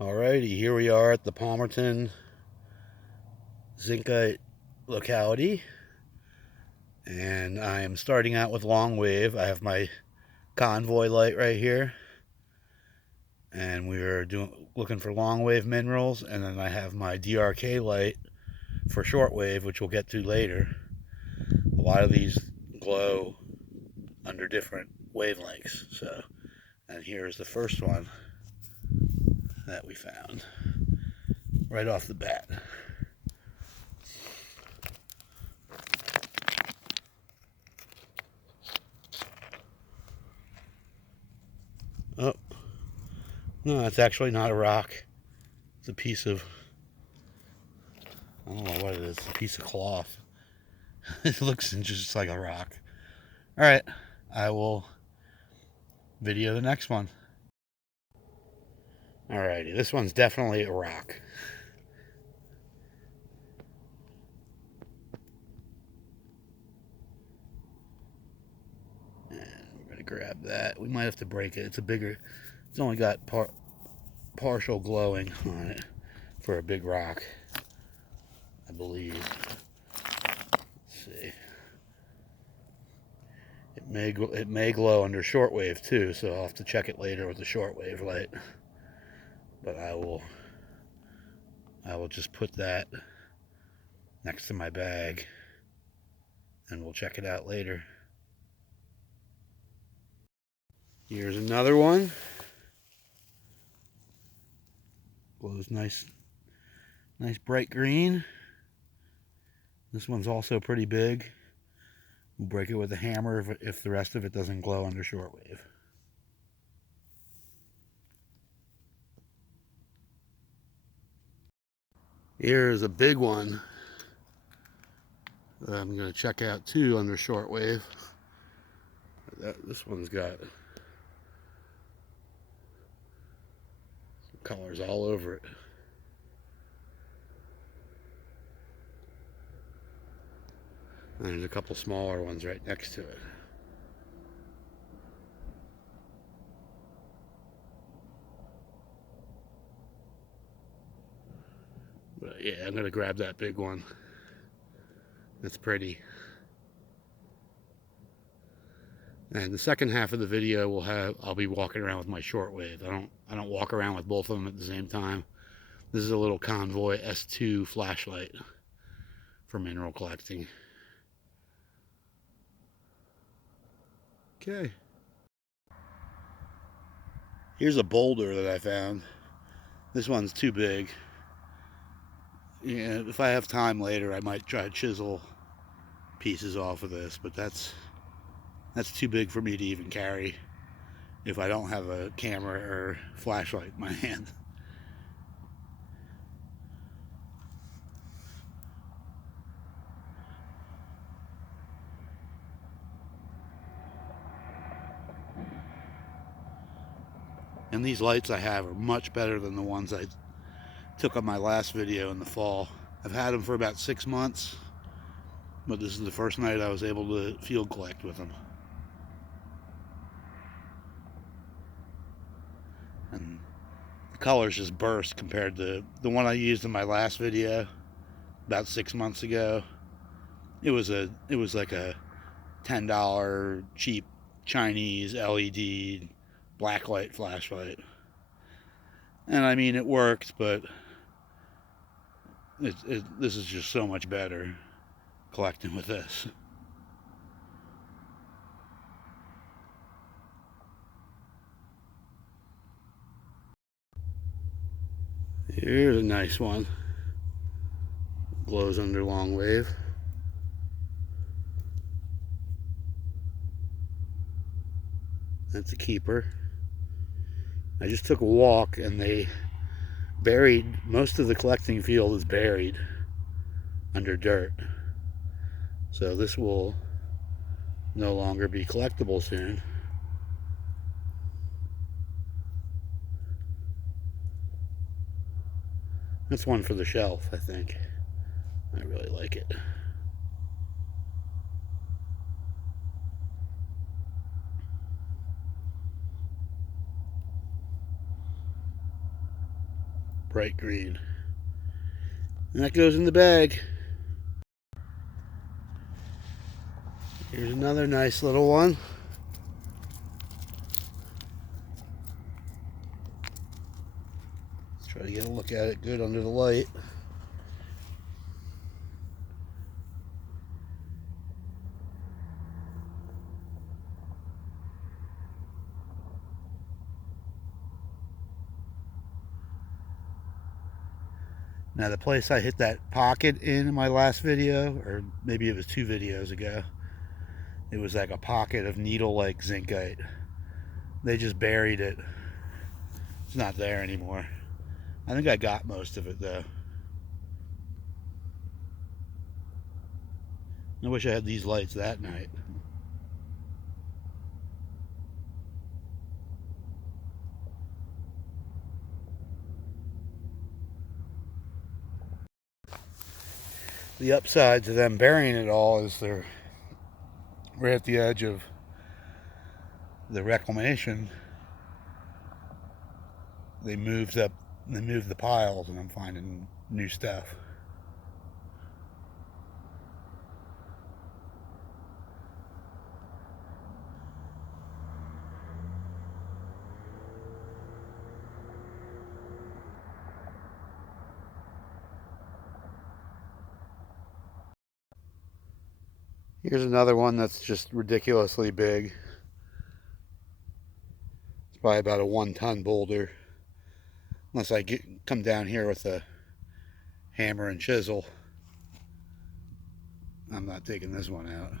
Alrighty, here we are at the Palmerton zincite locality, and I am starting out with long wave. I have my convoy light right here, and we are looking for long wave minerals, and then I have my DRK light for shortwave, which we'll get to later. A lot of these glow under different wavelengths, and here's the first one that we found right off the bat. Oh, no, that's actually not a rock. It's a piece of, I don't know what it is, a piece of cloth. It looks just like a rock. Alright, I will video the next one. Alrighty, this one's definitely a rock. And we're going to grab that. We might have to break it. It's only got partial glowing on it for a big rock, I believe. Let's see. It may glow under shortwave too, so I'll have to check it later with the shortwave light. But I will just put that next to my bag, and we'll check it out later. Here's another one. Glows nice bright green. This one's also pretty big. We'll break it with a hammer if the rest of it doesn't glow under shortwave. Here's a big one that I'm going to check out too under shortwave. This one's got colors all over it. And there's a couple smaller ones right next to it. But yeah, I'm going to grab that big one. That's pretty. And the second half of the video I'll be walking around with my shortwave. I don't walk around with both of them at the same time. This is a little Convoy S2 flashlight for mineral collecting. Okay. Here's a boulder that I found. This one's too big. Yeah, if I have time later, I might try to chisel pieces off of this, but that's too big for me to even carry if I don't have a camera or flashlight in my hand. And these lights I have are much better than the ones I took on my last video in the fall. I've had them for about 6 months, but this is the first night I was able to field collect with them. And the colors just burst compared to the one I used in my last video about 6 months ago. It was like a $10 cheap Chinese LED blacklight flashlight. And I mean, it worked, but this is just so much better collecting with this. Here's a nice one. Glows under long wave. That's a keeper. I just took a walk and they buried, most of the collecting field is buried under dirt. So this will no longer be collectible soon. That's one for the shelf, I think. I really like it. bright green. And that goes in the bag. Here's another nice little one. Let's try to get a look at it good under the light. Now the place I hit that pocket in my last video, or maybe it was 2 videos ago, it was like a pocket of needle-like zincite. They just buried it. It's not there anymore. I think I got most of it though. I wish I had these lights that night. The upside to them burying it all is they're right at the edge of the reclamation. They moved the piles, and I'm finding new stuff. Here's another one that's just ridiculously big. It's probably about a 1-ton boulder. Unless I come down here with a hammer and chisel. I'm not taking this one out.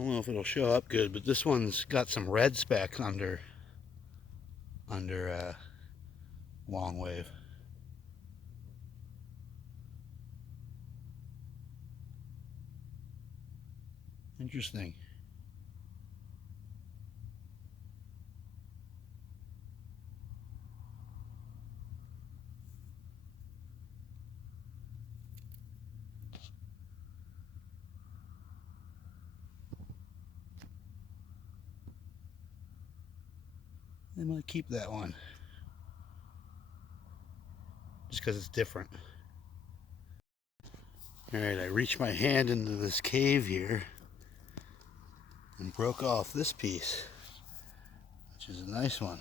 I don't know if it'll show up good, but this one's got some red specks under long wave. Interesting. I might keep that one. Just because it's different. Alright, I reached my hand into this cave here and broke off this piece, which is a nice one.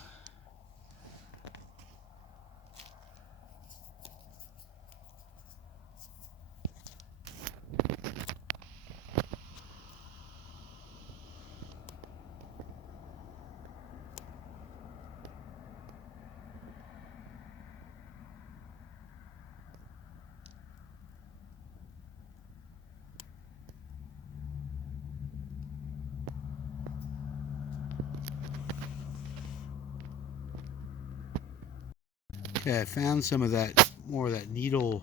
Okay, I found some of that, more of that needle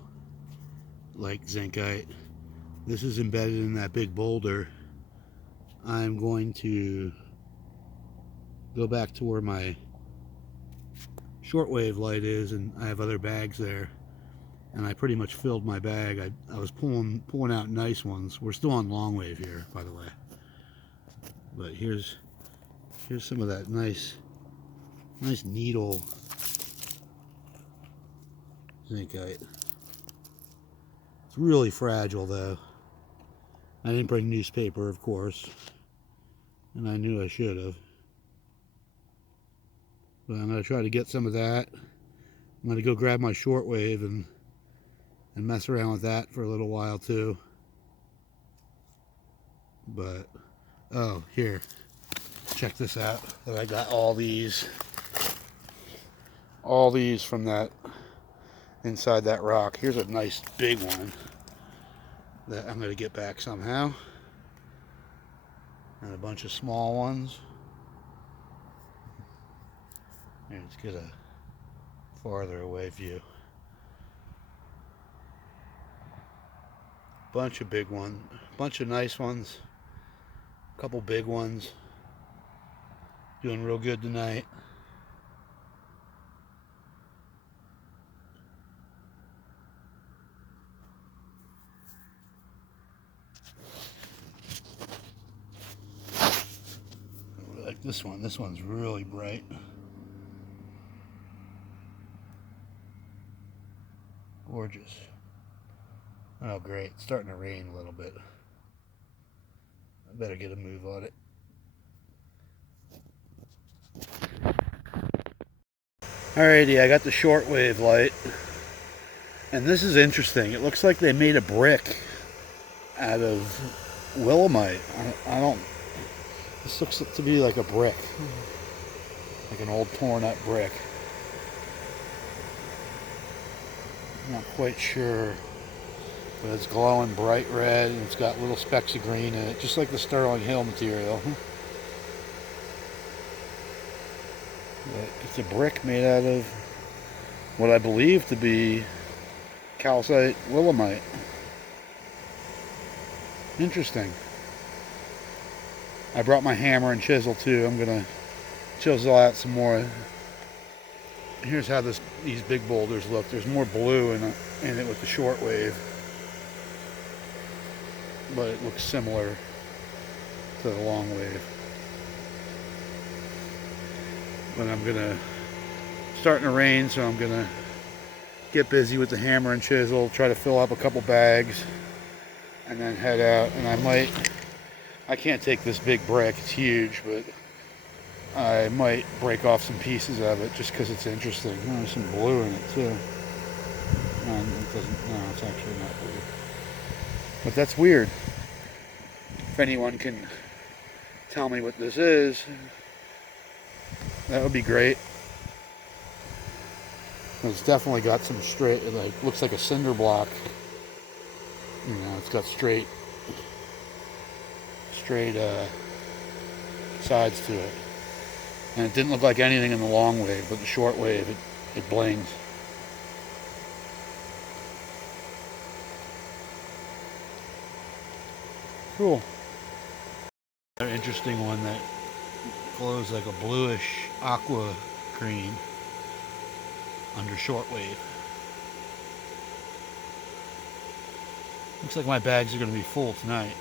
like zincite. This is embedded in that big boulder. I'm going to go back to where my shortwave light is, and I have other bags there, and I pretty much filled my bag. I was pulling out nice ones. We're still on long wave here, by the way, but here's some of that nice needle zincite. It's really fragile though. I didn't bring newspaper, of course, and I knew I should have. But I'm going to try to get some of that. I'm going to go grab my shortwave and mess around with that for a little while too. But, oh, here. Check this out. I got all these from that, inside that rock. Here's a nice big one that I'm going to get back somehow. And a bunch of small ones. Here, let's get a farther away view. Bunch of big ones, bunch of nice ones, a couple big ones. Doing real good tonight. this one. This one's really bright. Gorgeous. Oh great, it's starting to rain a little bit. I better get a move on it. Alrighty, I got the shortwave light. And this is interesting. It looks like they made a brick out of willemite. I don't... This looks to be like a brick. Like an old torn up brick. I'm not quite sure. But it's glowing bright red and it's got little specks of green in it. Just like the Sterling Hill material. But it's a brick made out of what I believe to be calcite willemite. Interesting. I brought my hammer and chisel too. I'm gonna chisel out some more. Here's how these big boulders look. There's more blue in it with the shortwave, but it looks similar to the long wave. But starting to rain, so I'm gonna get busy with the hammer and chisel, try to fill up a couple bags, and then head out. And I can't take this big brick, it's huge, but I might break off some pieces of it just because it's interesting. Oh, there's some blue in it too. No, it's actually not blue. But that's weird. If anyone can tell me what this is, that would be great. It's definitely got some straight, like, looks like a cinder block. You know, it's got straight sides to it. And it didn't look like anything in the long wave, but the short wave, it blings. Cool. Another interesting one that glows like a bluish aqua green under shortwave. Looks like my bags are going to be full tonight.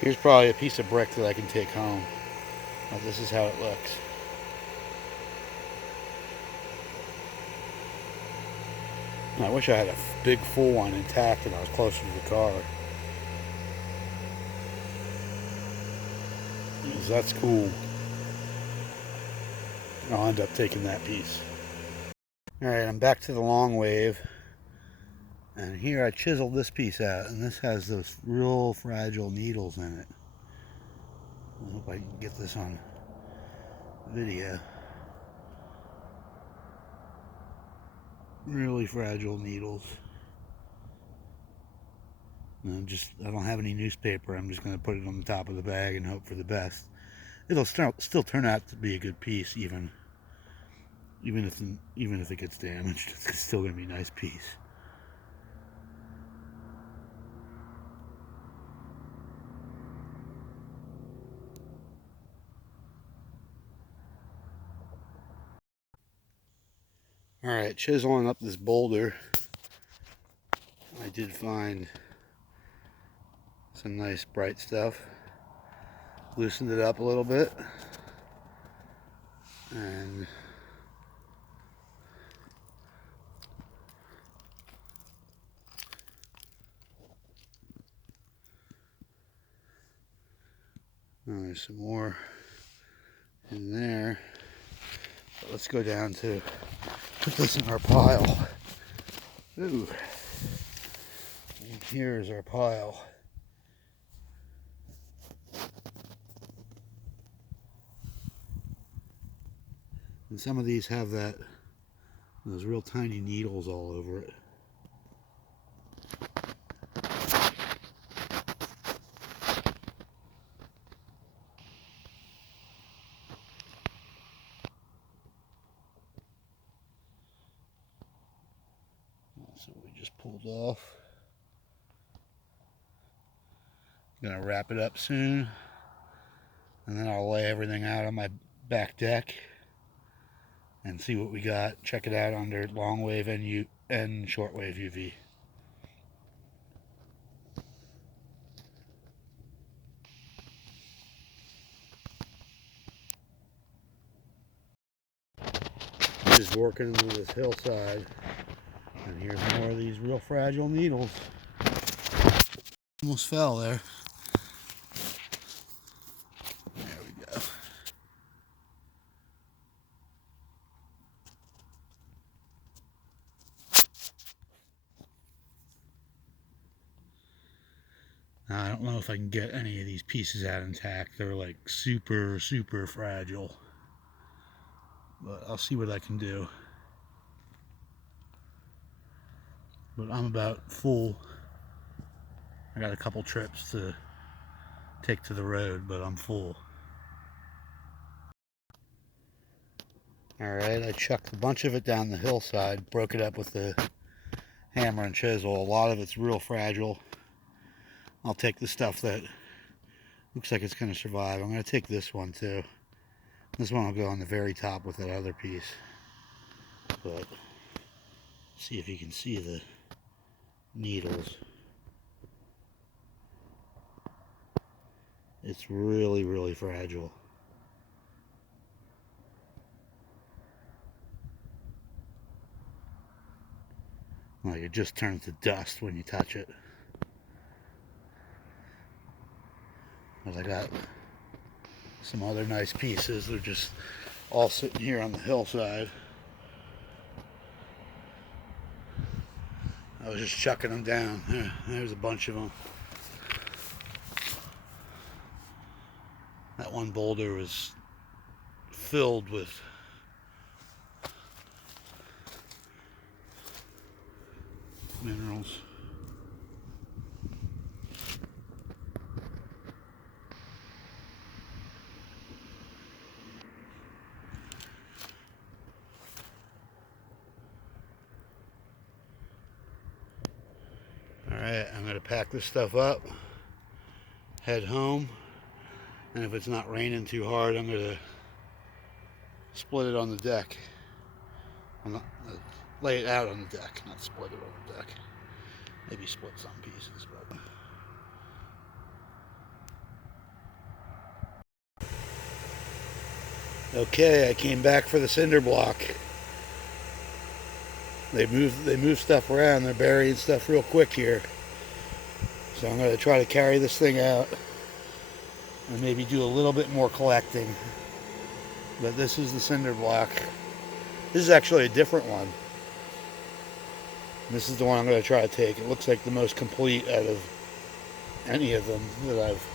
Here's probably a piece of brick that I can take home. But this is how it looks. I wish I had a big full one intact and I was closer to the car. Because that's cool. I'll end up taking that piece. Alright, I'm back to the long wave. And here I chiseled this piece out, and this has those real fragile needles in it. I hope I can get this on video. Really fragile needles. And I don't have any newspaper. I'm just going to put it on the top of the bag and hope for the best. It'll still turn out to be a good piece, even if it gets damaged. It's still going to be a nice piece. Alright, chiseling up this boulder. I did find some nice bright stuff. Loosened it up a little bit. And there's some more in there. But let's go down to put this in our pile. Ooh. And here's our pile. And some of these have those real tiny needles all over it. So we just pulled off. Gonna wrap it up soon, and then I'll lay everything out on my back deck and see what we got. Check it out under long wave and shortwave UV. is working into this hillside. And here's more of these real fragile needles. Almost fell there. There we go. Now, I don't know if I can get any of these pieces out intact. They're like super, super fragile. But I'll see what I can do. But I'm about full. I got a couple trips to take to the road, but I'm full. Alright, I chucked a bunch of it down the hillside, broke it up with the hammer and chisel. A lot of it's real fragile. I'll take the stuff that looks like it's going to survive. I'm going to take this one too. This one will go on the very top with that other piece. But see if you can see the needles. It's really, really fragile. Like it just turns to dust when you touch it. But I got some other nice pieces. They're just all sitting here on the hillside. I was just chucking them down. There's a bunch of them. That one boulder was filled with minerals. Alright, I'm going to pack this stuff up, head home, and if it's not raining too hard, I'm going to split it on the deck. I'm not, lay it out on the deck, not split it on the deck. Maybe split some pieces, but... Okay, I came back for the cinder block. They move stuff around. They're burying stuff real quick here. So I'm going to try to carry this thing out and maybe do a little bit more collecting. But this is the cinder block. This is actually a different one. This is the one I'm going to try to take. It looks like the most complete out of any of them that I've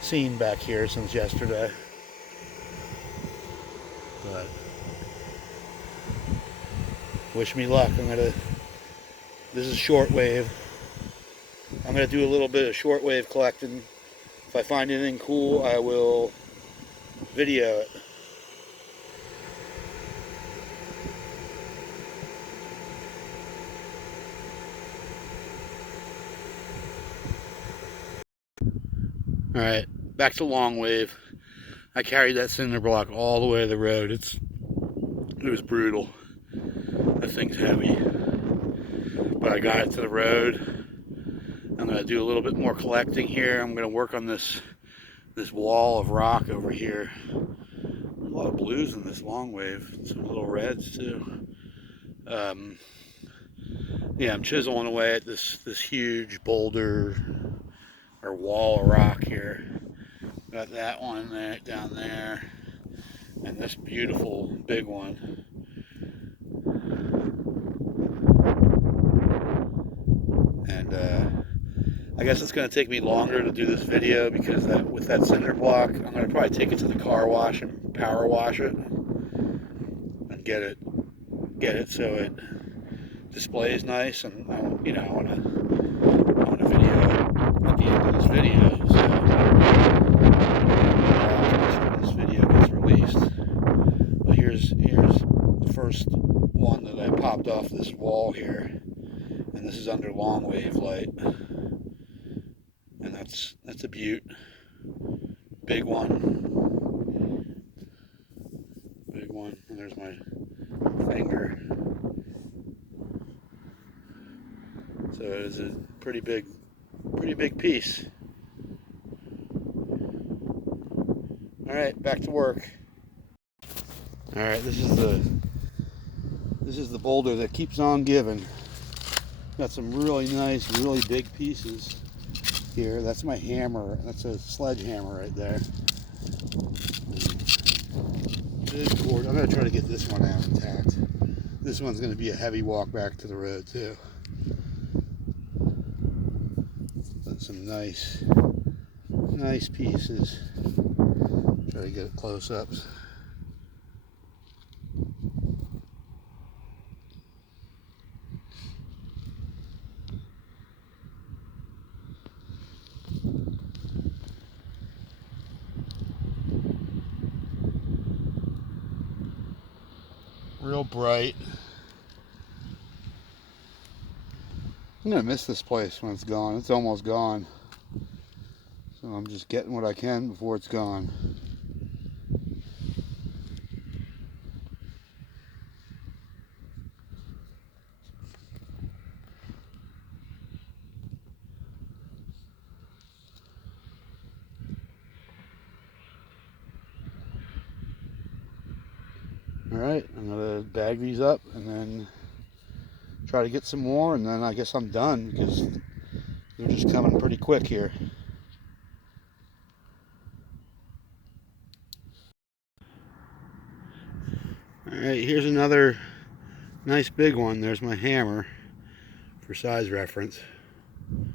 seen back here since yesterday. But wish me luck. This is Shortwave. I'm going to do a little bit of Shortwave collecting. If I find anything cool, I will video it. Alright, back to Longwave. I carried that cinder block all the way to the road. It was brutal. That thing's heavy. But I got it to the road. I'm going to do a little bit more collecting here. I'm going to work on this wall of rock over here. A lot of blues in this Longwave. Some little reds too. Yeah, I'm chiseling away at this huge boulder or wall of rock here. Got that one there, down there, and this beautiful big one. And I guess it's going to take me longer to do this video because with that cinder block, I'm going to probably take it to the car wash and power wash it and get it so it displays nice. And I want to video it at the end of this video. So after this video gets released. But here's the first one that I popped off this wall here, and this is under Longwave light, and that's a beaut. Big one, and there's my finger. So it is a pretty big piece. Alright, back to work. Alright, this is the This is the boulder that keeps on giving. Got some really nice, really big pieces here. That's my hammer. That's a sledgehammer right there. Good cord. I'm going to try to get this one out intact. This one's going to be a heavy walk back to the road too. But some nice pieces. Try to get it close ups. Real bright. I'm gonna miss this place when it's gone. It's almost gone. So I'm just getting what I can before it's gone. Alright, I'm gonna bag these up and then try to get some more, and then I guess I'm done because they're just coming pretty quick here. Alright, here's another nice big one. There's my hammer for size reference. And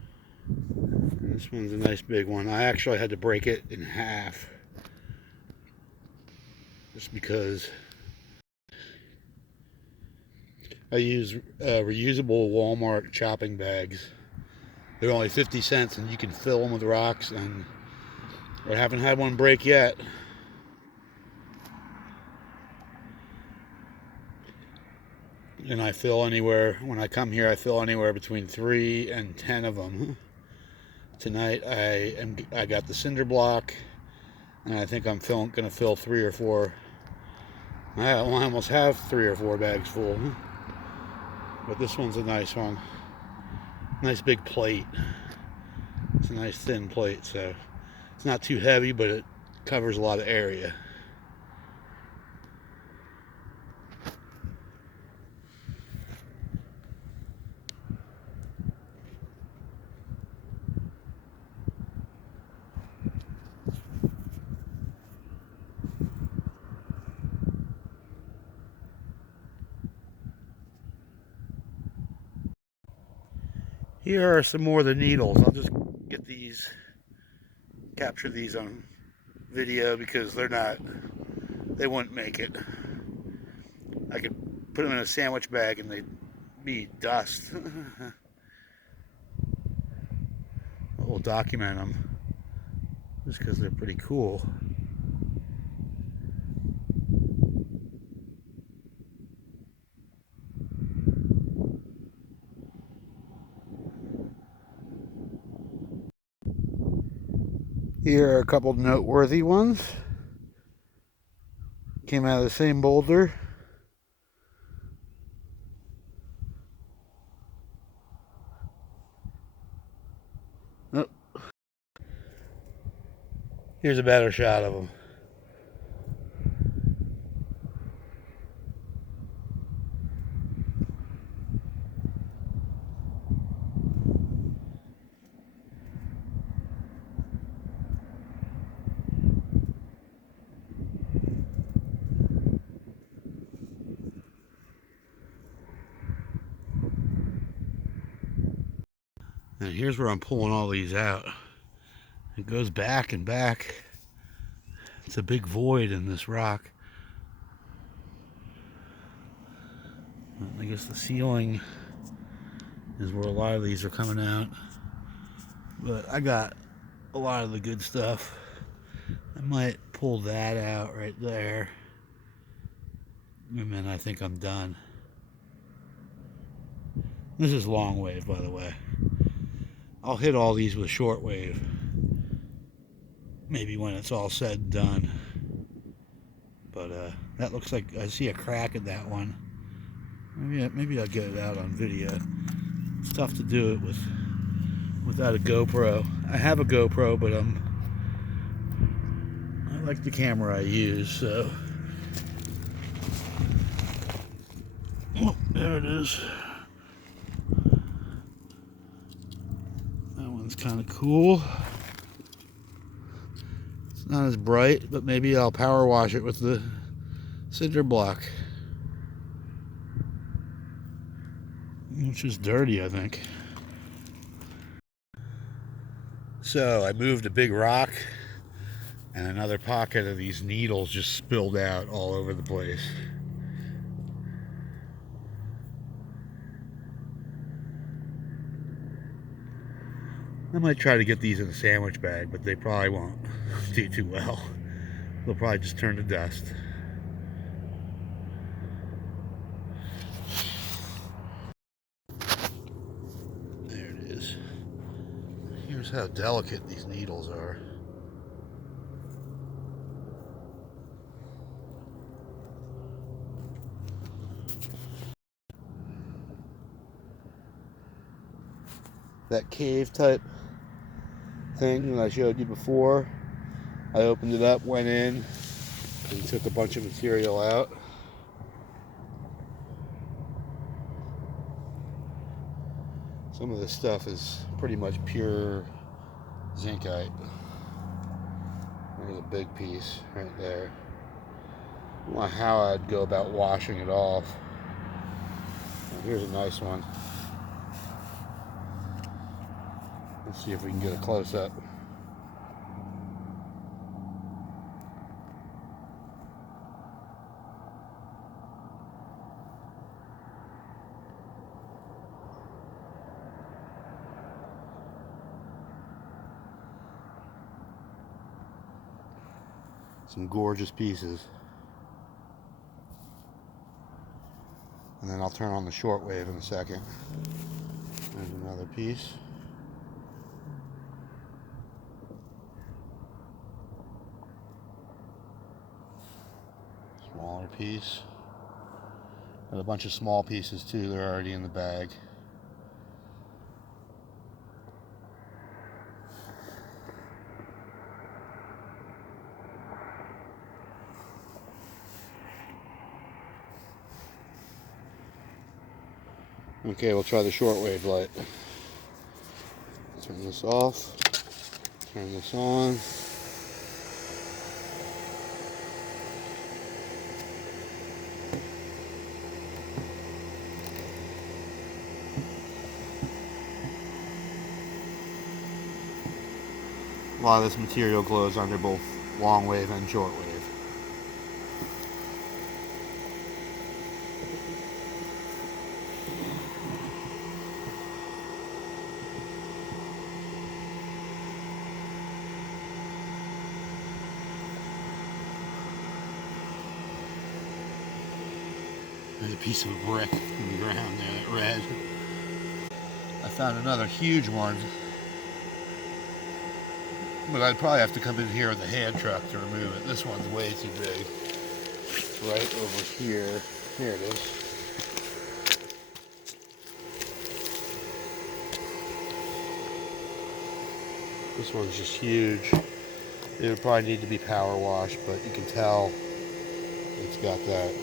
this one's a nice big one. I actually had to break it in half just because I use reusable Walmart chopping bags. They're only 50 cents and you can fill them with rocks, and I haven't had one break yet. And I fill anywhere, when I come here, I fill anywhere between 3 and 10 of them. Tonight I got the cinder block, and I think I'm gonna fill 3 or 4. I almost have 3 or 4 bags full. But this one's a nice one. Nice big plate. It's a nice thin plate, so it's not too heavy, but it covers a lot of area. Here are some more of the needles. I'll just get these, capture these on video because they wouldn't make it. I could put them in a sandwich bag and they'd be dust. We'll document them just because they're pretty cool. Here are a couple noteworthy ones. Came out of the same boulder. Oh. Here's a better shot of them. And here's where I'm pulling all these out. It goes back and back. It's a big void in this rock. I guess the ceiling is where a lot of these are coming out. But I got a lot of the good stuff. I might pull that out right there. And then I think I'm done. This is long wave, by the way. I'll hit all these with shortwave. Maybe when it's all said and done. But that looks like I see a crack in that one. Maybe I'll get it out on video. It's tough to do it without a GoPro. I have a GoPro, but I like the camera I use, so There it is. That one's kind of cool. It's not as bright, but maybe I'll power wash it with the cinder block. It's just dirty, I think. So I moved a big rock, and another pocket of these needles just spilled out all over the place. I might try to get these in a sandwich bag, but they probably won't do too well. They'll probably just turn to dust. There it is. Here's how delicate these needles are. That cave type thing that I showed you before, I opened it up, went in, and took a bunch of material out. Some of this stuff is pretty much pure zincite. There's a big piece right there. I don't know how I'd go about washing it off. Here's a nice one. Let's see if we can get a close-up. Some gorgeous pieces. And then I'll turn on the shortwave in a second. There's another piece. Smaller piece. And a bunch of small pieces too, they're already in the bag. Okay, we'll try the shortwave light. Turn this off. Turn this on. A lot of this material glows under both long wave and short wave. There's a piece of a brick in the ground there, that red. I found another huge one, but I'd probably have to come in here with a hand truck to remove it. This one's way too big. It's right over here. Here it is. This one's just huge. It would probably need to be power washed, but you can tell it's got that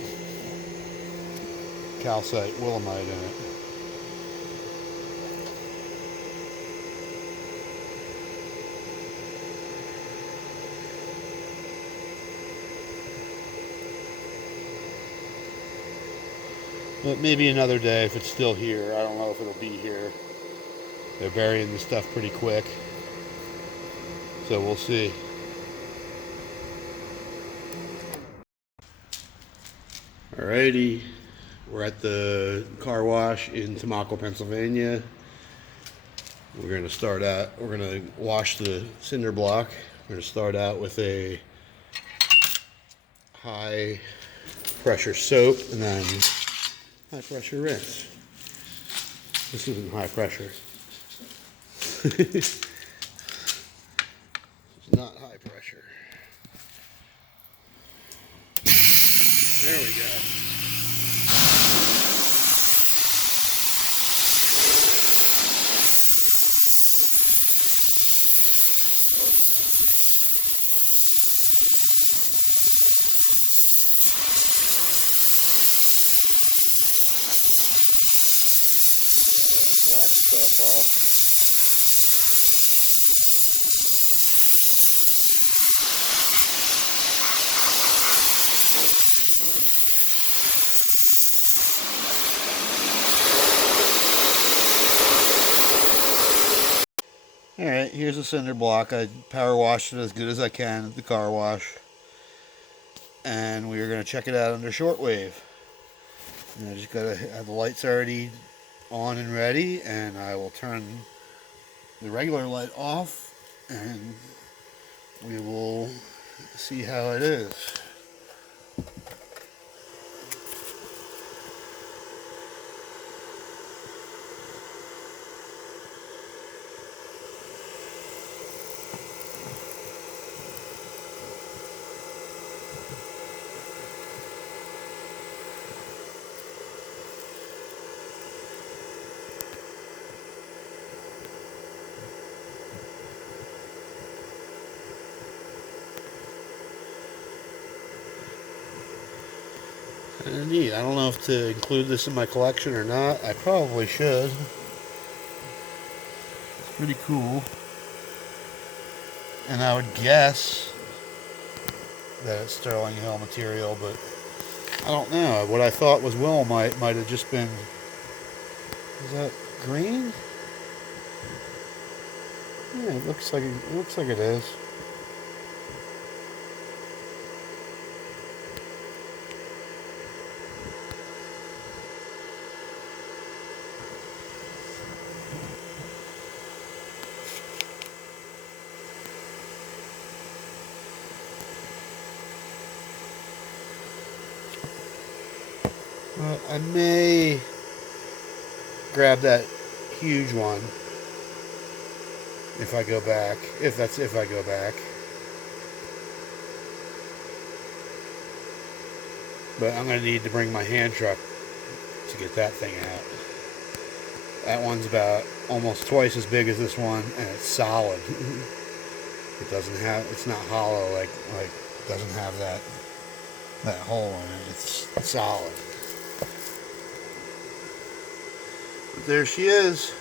calcite willemite in it. But maybe another day if it's still here. I don't know if it'll be here. They're burying the stuff pretty quick. So we'll see. Alrighty. We're at the car wash in Tamako, Pennsylvania. We're going to start out, we're going to wash the cinder block. We're going to start out with a high pressure soap and then high pressure rinse. This isn't high pressure. It's not high pressure. There we go. well. Alright, here's a cinder block. I power washed it as good as I can at the car wash. And we are going to check it out under Shortwave. And I just got to have the lights already on and ready, and I will turn the regular light off, and we will see how it is. Neat. I don't know if to include this in my collection or not. I probably should. It's pretty cool. And I would guess that it's Sterling Hill material, but I don't know. What I thought was willemite might have just been... Is that green? Yeah, it looks like it is. I may grab that huge one if I go back. If I go back. But I'm going to need to bring my hand truck to get that thing out. That one's about almost twice as big as this one, and it's solid. It's not hollow, like doesn't have that hole in it. It's solid. But there she is.